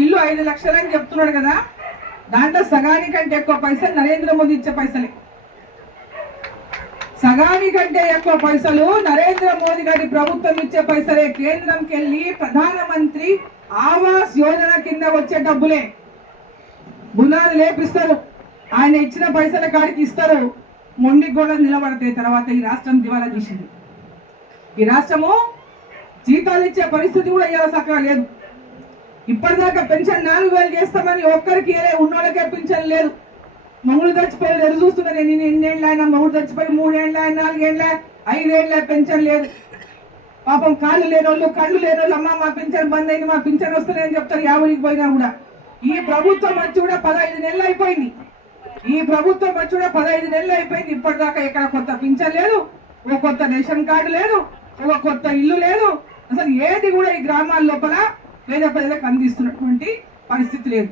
ఇల్లు 5 లక్షలు అని చెప్తున్నాడు కదా, దాంట్లో సగానికంటే ఎక్కువ పైసలు నరేంద్ర మోదీ ఇచ్చే పైసలే. సగానికంటే ఎక్కువ పైసలు నరేంద్ర మోదీ గారి ప్రభుత్వం ఇచ్చే పైసలే. కేంద్రంకి వెళ్ళి ప్రధానమంత్రి ఆవాస్ యోజన కింద వచ్చే డబ్బులే. బునాది లేపిస్తారు, ఆయన ఇచ్చిన పైసల కాడికి ఇస్తారు, మొండికి కూడా నిలబడతాయి. తర్వాత ఈ రాష్ట్రం దివాలా తీసింది. ఈ రాష్ట్రము జీతాలు ఇచ్చే పరిస్థితి కూడా ఇలా చక్కగా లేదు. ఇప్పటిదాకా పెన్షన్ 4,000 చేస్తామని ఒక్కరికి ఉన్నోళ్ళకే పెన్షన్ లేదు. మొగుడు చచ్చిపోయి ఎదురు చూస్తున్నా నేను. ఎన్నేళ్ళు ఆయన మొగుడు చచ్చిపోయి 3 ఏళ్ళ 4 ఏళ్ళ 5 ఏళ్ళ పెన్షన్ లేదు. పాపం కాళ్ళు లేని వాళ్ళు, కళ్ళు లేని వాళ్ళు, అమ్మ మా పెన్షన్ బంద్ అయింది, మా పెన్షన్ వస్తుందని చెప్తారు. 50కి పోయినా కూడా. ఈ ప్రభుత్వం వచ్చి కూడా 15 నెలలు అయిపోయింది. ఈ ప్రభుత్వం వచ్చి కూడా 15 నెలలు అయిపోయింది. ఇప్పటిదాకా ఇక్కడ కొత్త పింఛన్ లేదు, ఒక కొత్త రేషన్ కార్డు లేదు, ఒక కొత్త ఇల్లు లేదు. అసలు ఏది కూడా ఈ గ్రామాల లోపల పేద ప్రజలకు అందిస్తున్నటువంటి పరిస్థితి లేదు.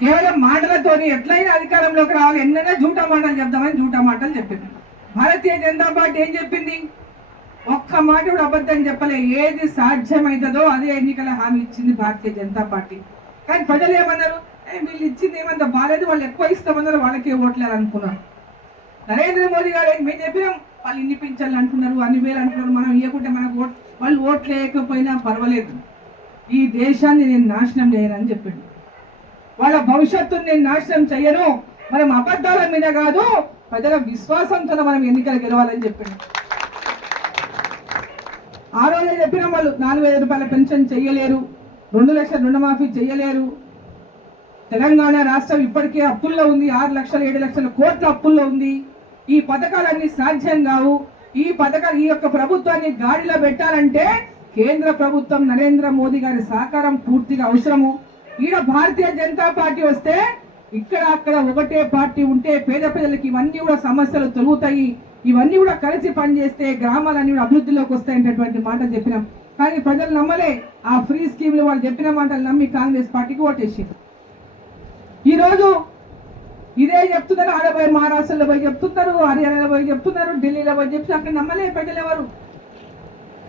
కేవలం మాటలతోని ఎట్లయినా అధికారంలోకి రావాలి, ఎన్నైనా జూటా మాటలు చెప్దామని జూటా మాటలు చెప్పింది. భారతీయ జనతా పార్టీ ఏం చెప్పింది? ఒక్క మాట కూడా అబద్ధం చెప్పలే. ఏది సాధ్యమవుతుందో అదే ఎన్నికల హామీ ఇచ్చింది భారతీయ జనతా పార్టీ. కానీ ప్రజలు ఏమన్నారు? వీళ్ళు ఇచ్చింది ఏమంత బాగాలేదు, వాళ్ళు ఎక్కువ ఇస్తామన్నారు, వాళ్ళకే ఓట్లేరు అనుకున్నారు. నరేంద్ర మోదీ గారు మేము చెప్పినాం, వాళ్ళు ఇన్ని పింఛన్లు అంటున్నారు, అన్ని వేలు అంటున్నారు, మనం ఇవ్వకుంటే మనకు వాళ్ళు ఓట్లు వేయకపోయినా పర్వాలేదు, ఈ దేశాన్ని నేను నాశనం చేయనని చెప్పిండు. వాళ్ళ భవిష్యత్తుని నేను నాశనం చెయ్యను, మనం అబద్ధాల మీద కాదు ప్రజల విశ్వాసంతో మనం ఎన్నికలు గెలవాలని చెప్పిండు. ఆ రోజే చెప్పిన వాళ్ళు 4,000 రూపాయల పెన్షన్ చెయ్యలేరు, 2 లక్షల రుణమాఫీ చెయ్యలేరు. తెలంగాణ రాష్ట్రం ఇప్పటికే అప్పుల్లో ఉంది, 6 లక్షల 7 లక్షల కోట్ల అప్పుల్లో ఉంది. ఈ పథకాలన్నీ సాధ్యం కావు. ఈ యొక్క ప్రభుత్వాన్ని గాడిలో పెట్టాలంటే కేంద్ర ప్రభుత్వం నరేంద్ర మోదీ గారి సహకారం పూర్తిగా అవసరము. ఈడ భారతీయ జనతా పార్టీ వస్తే ఇక్కడ అక్కడ ఒకటే పార్టీ ఉంటే పేద ప్రజలకి ఇవన్నీ కూడా సమస్యలు తొలుగుతాయి. ఇవన్నీ కూడా కలిసి పనిచేస్తే గ్రామాలన్నీ కూడా అభివృద్ధిలోకి వస్తాయనేటువంటి మాట చెప్పినాం. కానీ ప్రజలు నమ్మలే. ఆ ఫ్రీ స్కీమ్లు వాళ్ళు చెప్పిన మాటలు నమ్మి కాంగ్రెస్ పార్టీకి ఓటేసింది. ఈరోజు ఇదే చెప్తున్నారు, ఆడపోయి మహారాష్ట్రలో పోయి చెప్తున్నారు, హర్యానాలో పోయి చెప్తున్నారు, ఢిల్లీలో పోయి చెప్తున్నారు. అక్కడ నమ్మలే ప్రజలు ఎవరు.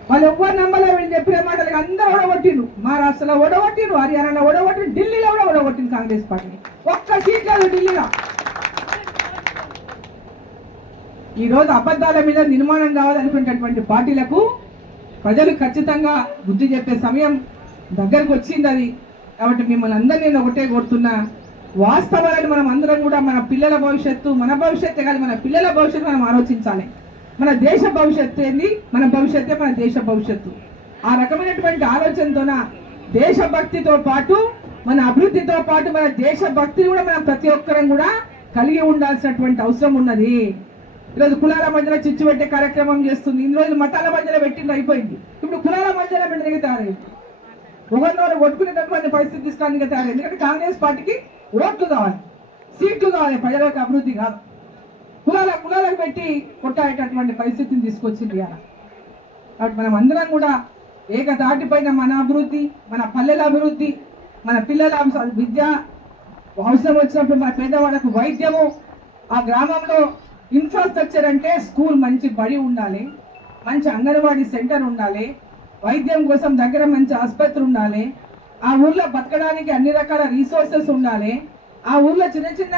వాళ్ళు ఎవ్వరు నమ్మలే. వీళ్ళు చెప్పిన మాటలకి అందరూ ఓడగొట్టిండ్రు. మహారాష్ట్రలో ఓడగొట్టిండ్రు, హర్యానాలో ఓడగొట్టిండ్రు, ఢిల్లీలో కూడా ఓడగొట్టింది కాంగ్రెస్ పార్టీని. ఒక్క సీట్ లేదు ఢిల్లీలో. ఈరోజు అబద్ధాల మీద నిర్మాణం కావాలనుకునేటటువంటి పార్టీలకు ప్రజలు ఖచ్చితంగా బుద్ధి చెప్పే సమయం దగ్గరకు వచ్చింది అది. కాబట్టి మిమ్మల్ని అందరినీ నేను ఒకటే కోరుతున్నా, వాస్తవాలను మనం అందరం కూడా మన పిల్లల భవిష్యత్తు, మన భవిష్యత్తే కాదు మన పిల్లల భవిష్యత్తు మనం ఆలోచించాలి. మన దేశ భవిష్యత్తు ఏంది? మన భవిష్యత్తే మన దేశ భవిష్యత్తు. ఆ రకమైనటువంటి ఆలోచనతోన దేశభక్తితో పాటు మన అభివృద్ధితో పాటు మన దేశభక్తిని కూడా మనం ప్రతి ఒక్కరం కూడా కలిగి ఉండాల్సినటువంటి అవసరం ఉన్నది. ఈరోజు కులాల మధ్యలో చిచ్చు పెట్టే కార్యక్రమం చేస్తుంది. ఇన్ని రోజులు మతాల మధ్యలో పెట్టింది అయిపోయింది. ఇప్పుడు కులాల మధ్యలో పెట్టడానికి తయారైంది. ఒకరినోరు కొట్టుకునేటటువంటి పరిస్థితి తీసుకోవడానికి తయారైంది. ఎందుకంటే కాంగ్రెస్ పార్టీకి ఓట్లు కావాలి, సీట్లు కావాలి, ప్రజలకు అభివృద్ధి కాదు. కులాలకు పెట్టి కొట్టాడేటటువంటి పరిస్థితిని తీసుకొచ్చింది అలా. కాబట్టి మనం అందరం కూడా ఏకదాటిపైన మన అభివృద్ధి, మన పల్లెల అభివృద్ధి, మన పిల్లల విద్య, అవసరం వచ్చినప్పుడు మన పేదవాళ్ళకు వైద్యము, ఆ గ్రామంలో ఇన్ఫ్రాస్ట్రక్చర్ అంటే స్కూల్ మంచి బడి ఉండాలి, మంచి అంగన్వాడీ సెంటర్ ఉండాలి, వైద్యం కోసం దగ్గర మంచి ఆసుపత్రి ఉండాలి, ఆ ఊర్లో బతకడానికి అన్ని రకాల రీసోర్సెస్ ఉండాలి, ఆ ఊర్లో చిన్న చిన్న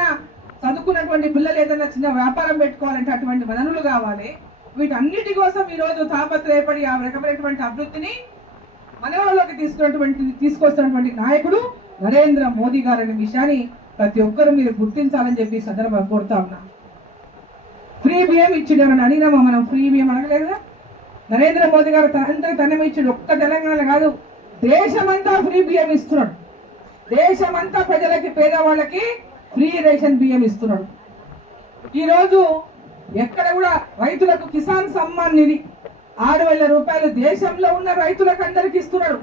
చదువుకున్నటువంటి పిల్లలు ఏదైనా చిన్న వ్యాపారం పెట్టుకోవాలంటే అటువంటి వనరులు కావాలి. వీటన్నిటి కోసం ఈరోజు తాపత్రయపడి ఆ రకమైనటువంటి అభివృద్ధిని మనలోకి తీసుకొస్తున్నటువంటి నాయకుడు నరేంద్ర మోదీ గారు అనే విషయాన్ని ప్రతి ఒక్కరూ మీరు గుర్తించాలని చెప్పి సందర్భంగా కోరుతా ఉన్నా. ఫ్రీ బియ్యం ఇచ్చిండు, ఎవరైనా అడిగినామా మనం? ఫ్రీ బియ్యం అడగలేదు. నరేంద్ర మోదీ గారు తనమే ఇచ్చిండు. ఒక్క తెలంగాణ కాదు, దేశమంతా ఫ్రీ బియ్యం ఇస్తున్నాడు. దేశమంతా ప్రజలకి, పేదవాళ్ళకి ఫ్రీ రేషన్ బియ్యం ఇస్తున్నాడు. ఈరోజు ఎక్కడ కూడా రైతులకు కిసాన్ సమ్మాన్ నిధి 6,000 రూపాయలు దేశంలో ఉన్న రైతులకు అందరికి ఇస్తున్నాడు.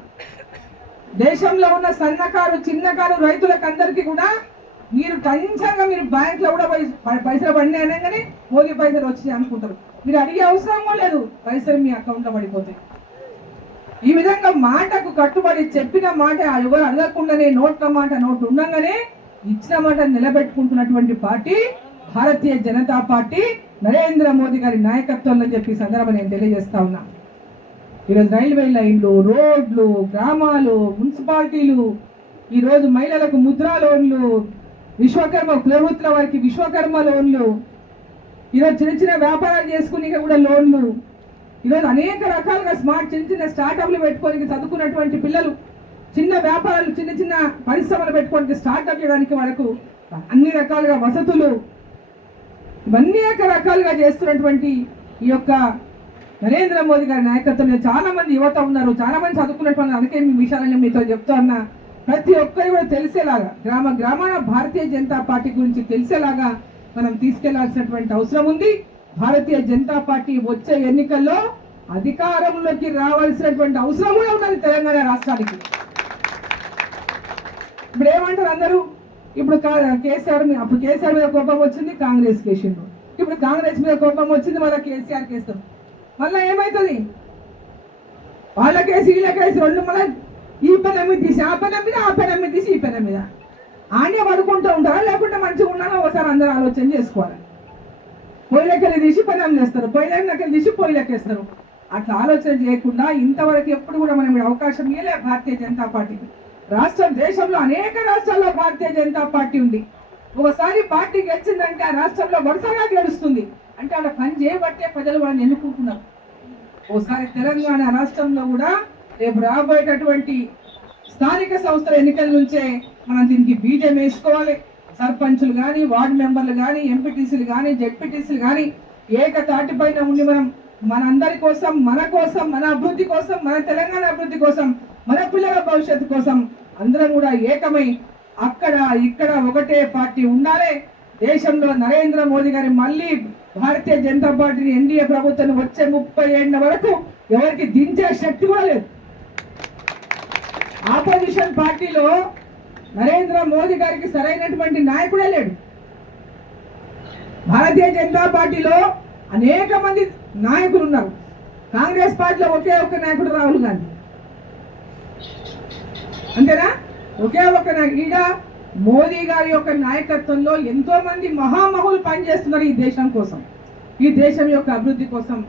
దేశంలో ఉన్న సన్నకారు, చిన్నకారు రైతులకు అందరికీ కూడా మీరు టెన్షన్గా మీరు బ్యాంక్లో కూడా పైసలు పడినాయి అనగానే మోదీ పైసలు వచ్చినాయి అనుకుంటారు. మీరు అడిగే అవసరం లేదు, పైసలు మీ అకౌంట్లో పడిపోతాయి. ఈ విధంగా మాటకు కట్టుబడి చెప్పిన మాట ఎవరు అడగకుండానే నోట్ల మాట నోటు ఉండగానే ఇచ్చిన మాట నిలబెట్టుకుంటున్నటువంటి పార్టీ భారతీయ జనతా పార్టీ, నరేంద్ర మోదీ గారి నాయకత్వంలో చెప్పి సందర్భం నేను తెలియజేస్తా ఉన్నా. ఈరోజు రైల్వే లైన్లు, రోడ్లు, గ్రామాలు, మున్సిపాలిటీలు ఈరోజు మహిళలకు ముద్రా లోన్లు, విశ్వకర్మ ప్రభుత్వ వారికి విశ్వకర్మ లోన్లు, ఈరోజు చిన్న చిన్న వ్యాపారాలు చేసుకుని కూడా లోన్లు, ఈరోజు అనేక రకాలుగా చిన్న చిన్న స్టార్టప్లు పెట్టుకోనికి చదువుకున్నటువంటి పిల్లలు చిన్న వ్యాపారాలు చిన్న చిన్న పరిశ్రమలు పెట్టుకోవడానికి స్టార్ట్అప్ చేయడానికి వాళ్ళకు అన్ని రకాలుగా వసతులు, ఇవన్నీ రకాలుగా చేస్తున్నటువంటి ఈ యొక్క నరేంద్ర మోదీ గారి నాయకత్వంలో చాలా మంది యువత ఉన్నారు, చాలా మంది చదువుకున్నటువంటి. అందుకే మీ విషయాలను మీతో చెప్తా ఉన్నా, ప్రతి ఒక్కరు కూడా తెలిసేలాగా గ్రామాన భారతీయ జనతా పార్టీ గురించి తెలిసేలాగా మనం తీసుకెళ్లాల్సినటువంటి అవసరం ఉంది. భారతీయ జనతా పార్టీ వచ్చే ఎన్నికల్లో అధికారంలోకి రావాల్సినటువంటి అవసరం కూడా ఉన్నది తెలంగాణ రాష్ట్రానికి. ఇప్పుడు ఏమంటారు అందరూ, ఇప్పుడు కేసీఆర్ మీద కోపం వచ్చింది, కాంగ్రెస్ కేసిండ్రు. ఇప్పుడు కాంగ్రెస్ మీద కోపం వచ్చింది, మళ్ళీ కేసీఆర్ కేస్తారు. మళ్ళీ ఏమవుతుంది, వాళ్ళ కేసు వీళ్ళ కేసు రెండు మళ్ళీ ఈ పని అమ్మి తీసి ఆ పని అమ్మిది, ఆ పని అమ్మి తీసి ఈ పని అమ్మిద ఆనే పడుకుంటూ ఉంటారా, లేకుంటే మంచిగా ఉన్నారో ఒకసారి అందరూ ఆలోచన చేసుకోవాలి. పొయ్యిలెక్కలు తీసి పని అమ్మి చేస్తారు, పొయ్యిలెక్కలు తీసి పొయ్యిలెక్కేస్తారు. అట్లా ఆలోచన చేయకుండా ఇంతవరకు ఎప్పుడు కూడా మనం అవకాశం ఇవ్వలే భారతీయ జనతా పార్టీకి. దేశంలో అనేక రాష్ట్రాల్లో భారతీయ జనతా పార్టీ ఉంది. ఒకసారి పార్టీ గెలిచిందంటే ఆ రాష్ట్రంలో వరుసగా గెలుస్తుంది. అంటే అలా పని చేయబట్టే ప్రజలు వాళ్ళని ఎన్నుకుంటున్నారు. ఒకసారి తెలంగాణ రాష్ట్రంలో కూడా రేపు రాబోయేటటువంటి స్థానిక సంస్థల ఎన్నికల నుంచే మనం దీనికి బీజం వేసుకోవాలి. సర్పంచులు కానీ, వార్డు మెంబర్లు కానీ, ఎంపీటీసీలు కానీ, జెడ్పీటీసీలు కానీ ఏకతాటిపైన ఉండి మనం మనందరి కోసం, మన అభివృద్ధి కోసం, మన తెలంగాణ అభివృద్ధి కోసం, మన పిల్లల భవిష్యత్తు కోసం అందరం కూడా ఏకమై అక్కడ ఇక్కడ ఒకటే పార్టీ ఉండాలి. దేశంలో నరేంద్ర మోదీ గారి మళ్ళీ భారతీయ జనతా పార్టీ ఎన్డీఏ ప్రభుత్వం వచ్చే 30 ఏళ్ల వరకు ఎవరికి దించే శక్తి కూడా లేదు. ఆపోజిషన్ పార్టీలో నరేంద్ర మోదీ గారికి సరైనటువంటి నాయకుడే లేడు. భారతీయ జనతా పార్టీలో అనేక మంది నాయకులు ఉన్నారు. కాంగ్రెస్ పార్టీలో ఒకే ఒక్క నాయకుడు రాహుల్ గాంధీ, అంతేనా? ఒకే ఒక్క నాయకుడు. మోదీ గారి యొక్క నాయకత్వంలో ఎంతో మంది మహామహులు పనిచేస్తున్నారు ఈ దేశం కోసం, ఈ దేశం యొక్క అభివృద్ధి కోసం,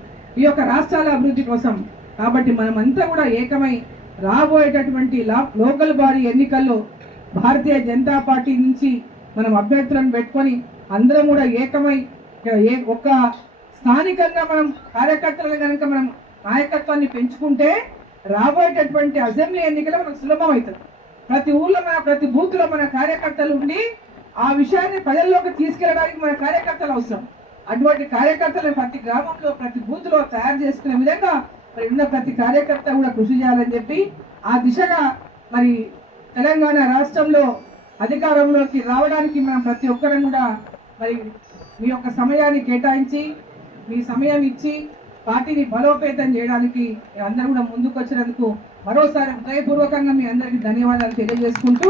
ఈ యొక్క రాష్ట్రాల అభివృద్ధి కోసం. కాబట్టి మనమంతా కూడా ఏకమై రాబోయేటటువంటి లోకల్ బాడీ ఎన్నికల్లో భారతీయ జనతా పార్టీ నుంచి మనం అభ్యర్థులను పెట్టుకొని అందరం కూడా ఏకమై ఒక స్థానికంగా మనం కార్యకర్తలను కనుక మనం నాయకత్వాన్ని పెంచుకుంటే రాబోయేటటువంటి అసెంబ్లీ ఎన్నికలు మనకు సులభం అవుతుంది. ప్రతి ఊర్లో ప్రతి బూత్ లో మన కార్యకర్తలు ఉండి ఆ విషయాన్ని ప్రజల్లోకి తీసుకెళ్ళడానికి మన కార్యకర్తలు అవసరం. అటువంటి కార్యకర్తలను ప్రతి గ్రామంలో, ప్రతి బూత్ లో తయారు చేసుకునే విధంగా మరి ఉన్న ప్రతి కార్యకర్త కూడా కృషి చేయాలని చెప్పి ఆ దిశగా మరి తెలంగాణ రాష్ట్రంలో అధికారంలోకి రావడానికి మనం ప్రతి ఒక్కరం కూడా మరి మీ యొక్క సమయాన్ని కేటాయించి, మీ సమయం ఇచ్చి పార్టీని బలోపేతం చేయడానికి అందరూ కూడా ముందుకు వచ్చినందుకు మరోసారి హృదయపూర్వకంగా మీ అందరికీ ధన్యవాదాలు తెలియజేసుకుంటూ